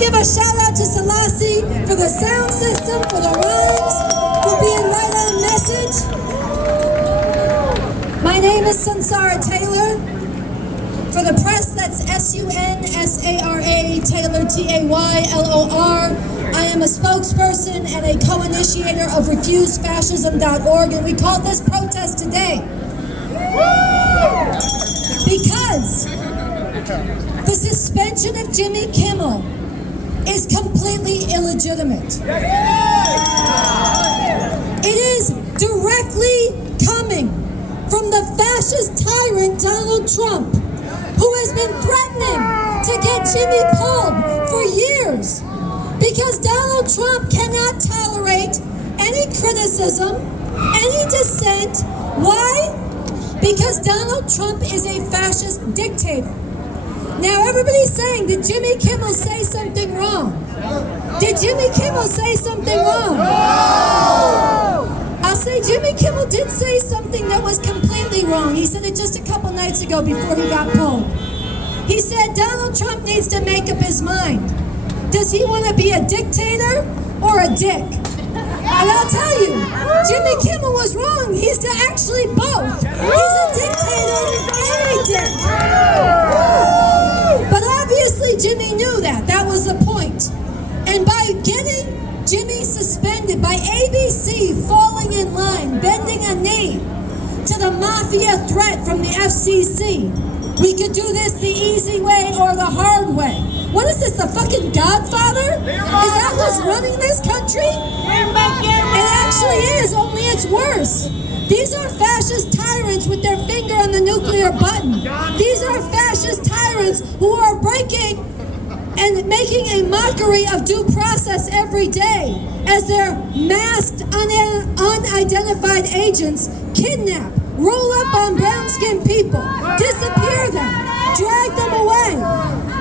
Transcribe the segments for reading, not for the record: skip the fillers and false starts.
give a shout out to Selassie for the sound system, for the rhymes, for being right on message. My name is Sunsara Taylor. For the press, that's Sunsara Taylor, Taylor. I am a spokesperson and a co-initiator of RefuseFascism.org, and we called this protest today because the suspension of Jimmy Kimmel is completely illegitimate. It is directly coming from the fascist tyrant Donald Trump, who has been threatening to get Jimmy pulled for years because Donald Trump cannot tolerate any criticism, any dissent. Why? Because Donald Trump is a fascist dictator. Now everybody's saying, did Jimmy Kimmel say something wrong? Did Jimmy Kimmel say something wrong? I'll say Jimmy Kimmel did say something that was completely wrong. He said it just a couple nights ago before he got pulled. He said Donald Trump needs to make up his mind. Does he want to be a dictator or a dick? And I'll tell you, Jimmy Kimmel was wrong. He's actually both. He's a dictator and a dick. But obviously Jimmy knew that. That was the point. And by getting Jimmy suspended, by ABC falling in line, bending a knee to the mafia threat from the FCC, we could do this the easy way or the hard way. What is this, the fucking Godfather? Is that who's running this country? It actually is, only it's worse. These are fascist tyrants with their finger on the nuclear button. These are fascist tyrants who are breaking and making a mockery of due process every day as their masked, unidentified agents kidnap, roll up on brown-skinned people, disappear them, drag them away.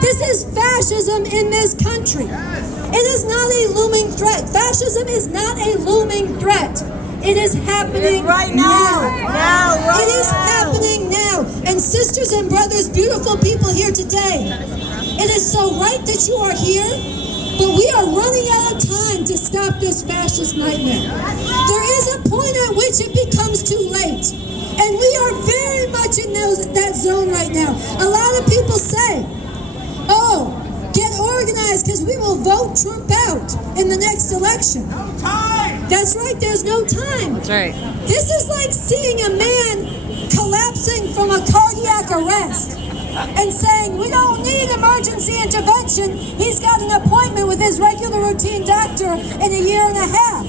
This is fascism in this country. It is not a looming threat. Fascism is not a looming threat. It is happening right now. It is happening now. And sisters and brothers, beautiful people here today, it is so right that you are here, but we are running out of time to stop this fascist nightmare. There is a point at which it becomes too late. And we are very much in that zone right now. A lot of people say, oh, get organized because we will vote Trump out in the next election. No time! That's right, there's no time. That's right. This is like seeing a man collapsing from a cardiac arrest and saying, we don't need emergency intervention. He's got an appointment with his regular routine doctor in a year and a half.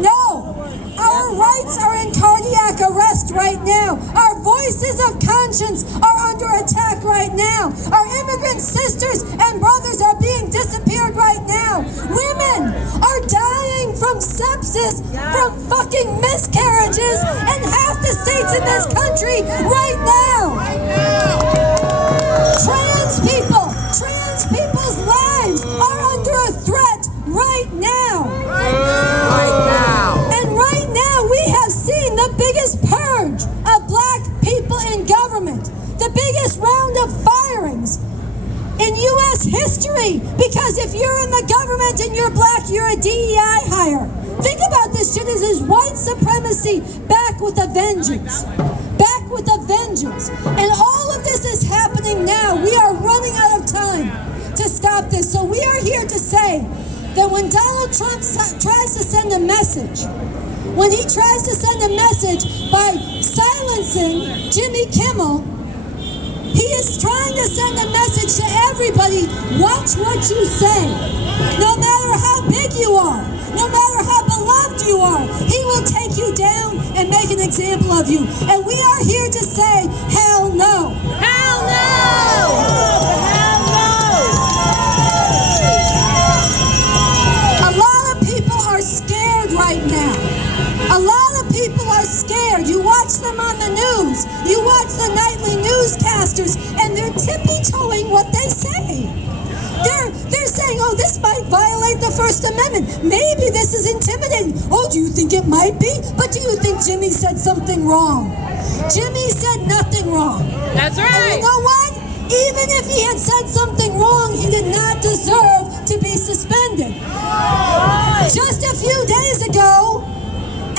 No. Our rights are in cardiac arrest right now. Our voices of conscience are under attack right now. Our immigrant sisters and brothers are being disappeared right now. Women are dying from sepsis, from fucking miscarriages in half the states in this country right now. Trans people's lives are under a threat right now. And right now we have seen the biggest purge of black people in government, the biggest round of firings in U.S. history, because if you're in the government and you're black, you're a DEI hire. Think about this shit. This is white supremacy back with a vengeance. Back with a vengeance. And all of this is happening now. We are running out of time to stop this. So we are here to say that when Donald Trump tries to send a message, when he tries to send a message by silencing Jimmy Kimmel, he is trying to send a message to everybody, watch what you say. No matter how big you are, no matter how beloved you are, he will take you down and make an example of you. And we are here to say, hell no. Hell no! Hell no! A lot of people are scared right now. A lot of people are scared. You watch them on the news. You watch the nightly newscasters, and they're tippy-toeing what they say. They're saying, oh, this might violate the First Amendment. Maybe this is intimidating. Oh, do you think it might be? But do you think Jimmy said something wrong? Jimmy said nothing wrong. That's right. And you know what? Even if he had said something wrong, he did not deserve to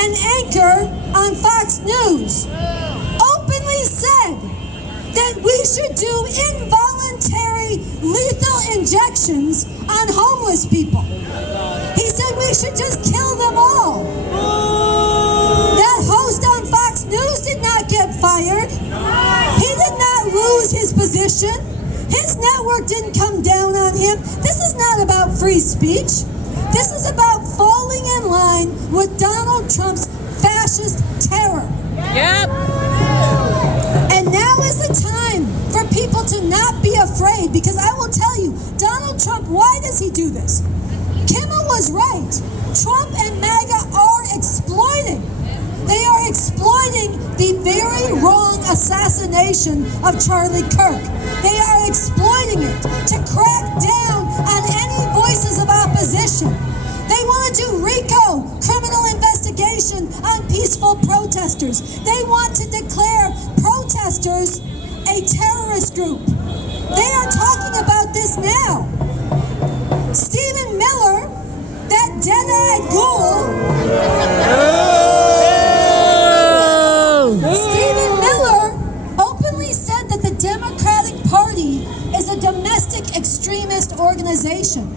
an anchor on Fox News, openly said that we should do involuntary lethal injections on homeless people. He said we should just kill them all. That host on Fox News did not get fired. He did not lose his position. His network didn't come down on him. This is not about free speech. This is about falling in line with Donald Trump's fascist terror. Yep. And now is the time for people to not be afraid, because I will tell you, Donald Trump, why does he do this? Kimmel was right. Trump and MAGA are exploiting. They are exploiting the very wrong assassination of Charlie Kirk. They are exploiting it to crack down on any voices of opposition. They want to do RICO, criminal investigation on peaceful protesters. They want to declare protesters a terrorist group. They are talking about this now. Stephen Miller, that dead-eyed ghoul, Stephen Miller openly said that the Democratic Party is a domestic extremist organization.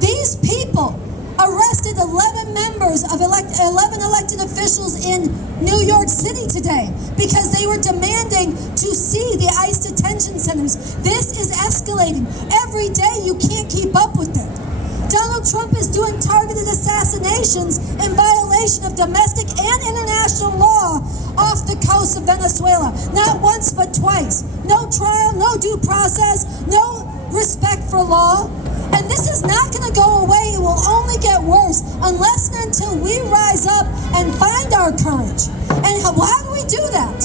These people arrested 11 members of 11 elected officials in New York City today because they were demanding to see the ICE detention centers. This is escalating. Every day you can't keep up with it. Donald Trump is doing targeted assassinations in violation of domestic and international law off the coast of Venezuela. Not once, but twice. No trial, no due process, no respect for law. And this is not going to go away. It will only get worse unless and until we rise up and find our courage. And how do we do that?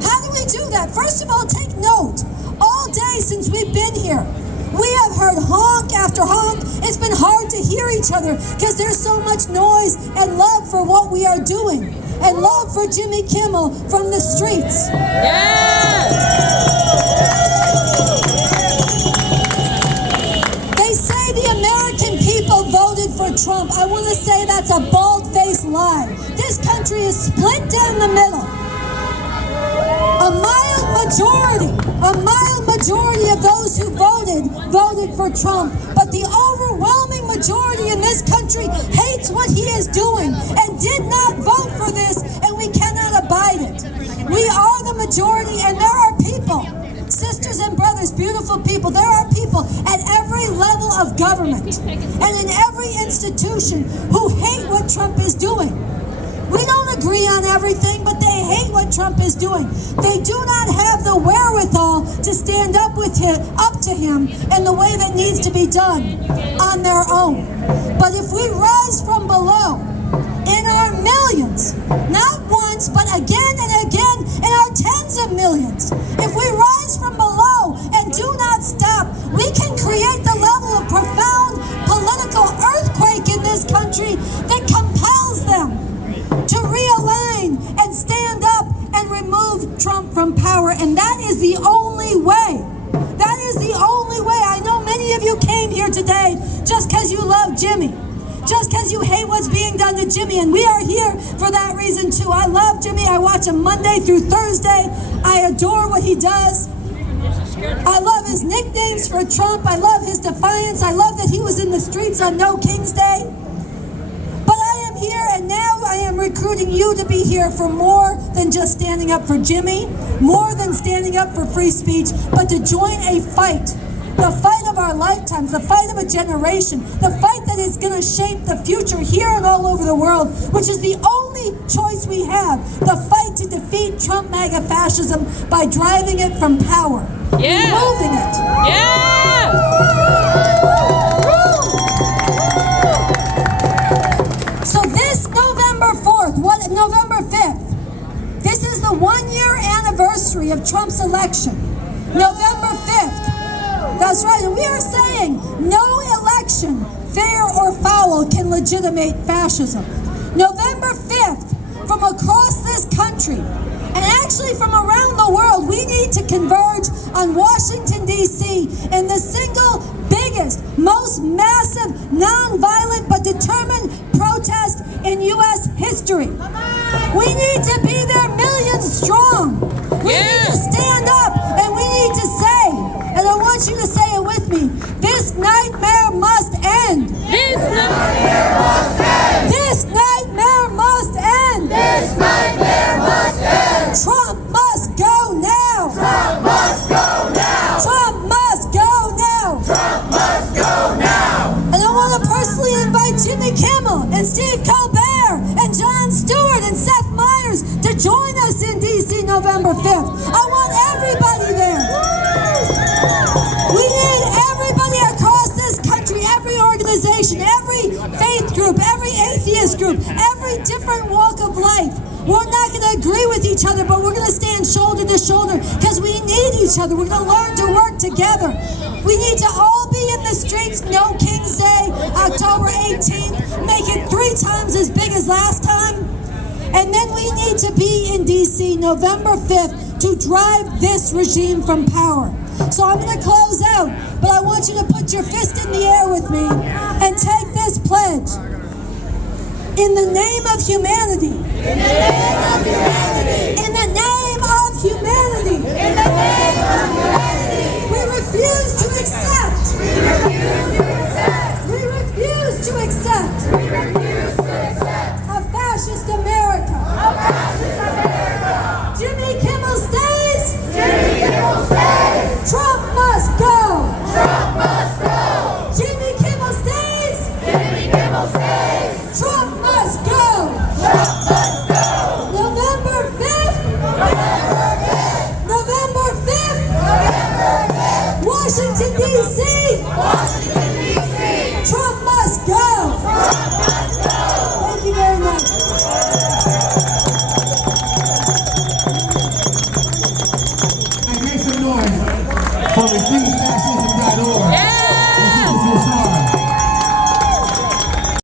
How do we do that? First of all, take note. All day since we've been here, we have heard honk after honk. It's been hard to hear each other because there's so much noise and love for what we are doing. And love for Jimmy Kimmel from the streets. Yes! They say the American people voted for Trump. I want to say that's a bald-faced lie. This country is split down the middle. A mild majority of those who voted for Trump. But the overwhelming majority in this country hates what he is doing and did not vote for this, and we cannot abide it. We are the majority, and there are people, sisters and brothers, beautiful people, there are people at every level of government and in every institution who hate what Trump is doing. We don't agree on everything, but they hate what Trump is doing. They do not have the wherewithal to stand up to him in the way that needs to be done on their own. But if we rise from below in our millions, not once, but again and again in our tens of millions, if we rise from below and do not stop, we can create the level of profound political earthquake in this country that compels them to realign and stand up and remove Trump from power. And that is the only way. That is the only way. I know many of you came here today just because you love Jimmy, just because you hate what's being done to Jimmy, and we are here for that reason too. I love Jimmy. I watch him Monday through Thursday. I adore what he does. I love his nicknames for Trump. I love his defiance. I love that he was in the streets on No King's Day. Here and now I am recruiting you to be here for more than just standing up for Jimmy, more than standing up for free speech, but to join a fight, the fight of our lifetimes, the fight of a generation, the fight that is going to shape the future here and all over the world, which is the only choice we have, the fight to defeat Trump MAGA fascism by driving it from power, removing it. So this November 4th, November 5th, this is the 1-year anniversary of Trump's election. November 5th. That's right, and we are saying no election, fair or foul, can legitimate fascism. November 5th, from across this country, and actually from around the world, we need to converge on Washington, D.C. in the single biggest, most massive, non-violent, but determined protest in U.S. history. history. We need to be there millions strong. We need to stand up and we need to say, and I want you to say it with me, this nightmare must end. This nightmare must end. This nightmare must end. This nightmare must end. Trump must go now. Trump must go now. Trump must go now. Trump must go now. And I want to personally invite Jimmy Kimmel and Steve Colbert and Jon Stewart and Seth Meyers to join us in D.C. November 5th. I want everybody there. We need everybody across this country, every organization, every faith group, every atheist group, every different walk of life. We're not going to agree with each other, but we're going to stand shoulder to shoulder because we need each other. We're going to learn to work together. We need to all be in the streets. No King's Day, October 18th. Make it 3 times as big as last time. And then we need to be in D.C. November 5th to drive this regime from power. So I'm going to close out, but I want you to put your fist in the air with me and take this pledge. In the name of humanity. In the name of humanity. In the name of humanity. In the name of humanity. We refuse to accept. We refuse to accept. We refuse to accept. We refuse to accept. A fascist America. A fascist America. Jimmy Kimmel stays. Jimmy Kimmel stays. Trump must go. Trump must go. Jimmy Kimmel stays. Jimmy Kimmel stays. Trump must